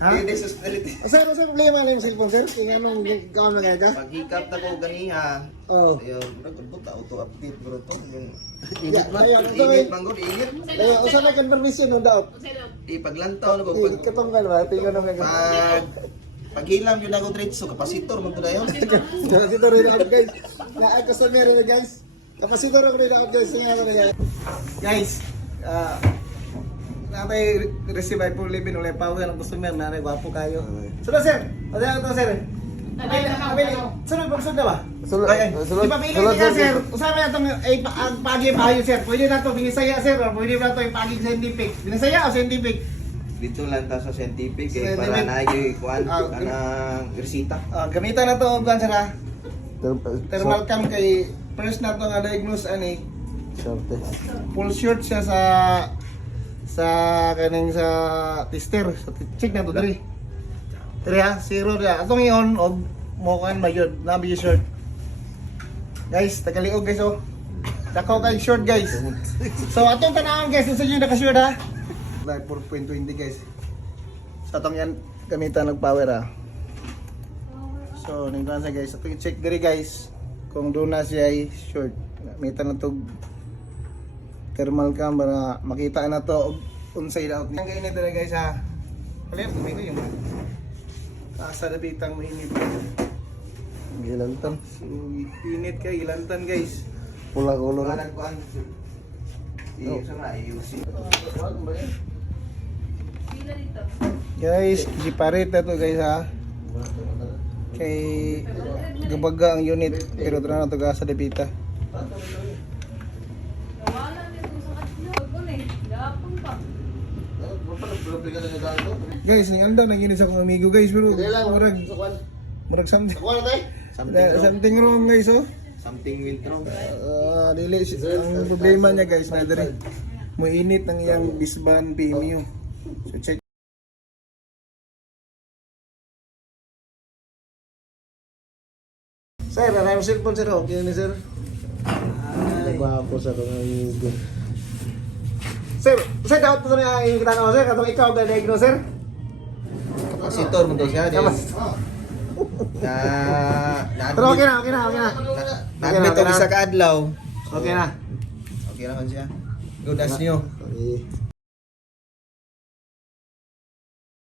Ha? Hindi sustainability. Sir, sa problema na yung cellphone, sir? Kaya anong gawin na kaya ka? Pag-hikap na ko ganiha. Oo. Ayun, nagkabot auto-update bro to. Yeah, ayun, Init man gud, init. Usa may confirmation no daot. Ipaglantaw na ko. Katong kan ba? Tingnan mo kaya. Paghilam yun ako diretso, kapasitor man to dayon. Kapasitor rin out guys. Na customer rin guys. Kapasitor rin out guys. Guys, natay receive ay full living ulit power ng customer na gwapo kayo. Sunod sir. Ano yan to sir? Pabili. Sunod pagsud na ba? Sulod. Ipapili niya sir. Usama na itong ang pagi payo sir. Pwede na to binisaya sir. Pwede na to yung pagi scientific. Binisaya o scientific? Dito lang ta sa scientific eh, Scientific. para na yung kuan kanang resita. Gamitan na to kuan sir ha. Thermal cam kay first na to nga diagnose ani. Shorte. Full short siya sa kaning sa tester. Sa check na to diri. Diri ha, zero dia. Atong i-on og mo kan mayod, nabi yung short. Guys, tagaliog guys oh. Dakaw kay short guys. So atong tanawon guys, usa yung naka-short ha. Like 4.20 guys. Sa atong yan gamitan ng power ha. So ning sa guys, atong i-check diri guys kung doon na siya ay short. Gamitan na to thermal cam para makita na to unside out. Ang kainit na guys ha. Alam mo yung sa dabitang mainit. Gilantan. So init kay ilantan guys. Pula ulo na. Kanang kuan. Iyo sa ayusin. Guys, separate na to guys ha. Kay gabaga ang unit pero tara na to ga sa debita. Guys, ni anda na gini sa akong amigo guys pero murag something. Something wrong guys oh. Something went wrong. Dili ang problema niya guys na diri. Moinit ang iyang bisban PMU. So check. Sir, ano yung cellphone sir? Okay ni sir? Gwapo sa kong amigo. Sir, dapat ito na yung kitanong sir, katong ikaw ga-diagnose sir? Kapasitor mo to siya. Pero okay na. Na-admit to isa ka adlaw. Okay na. Okay na man siya. Good as new. Okay.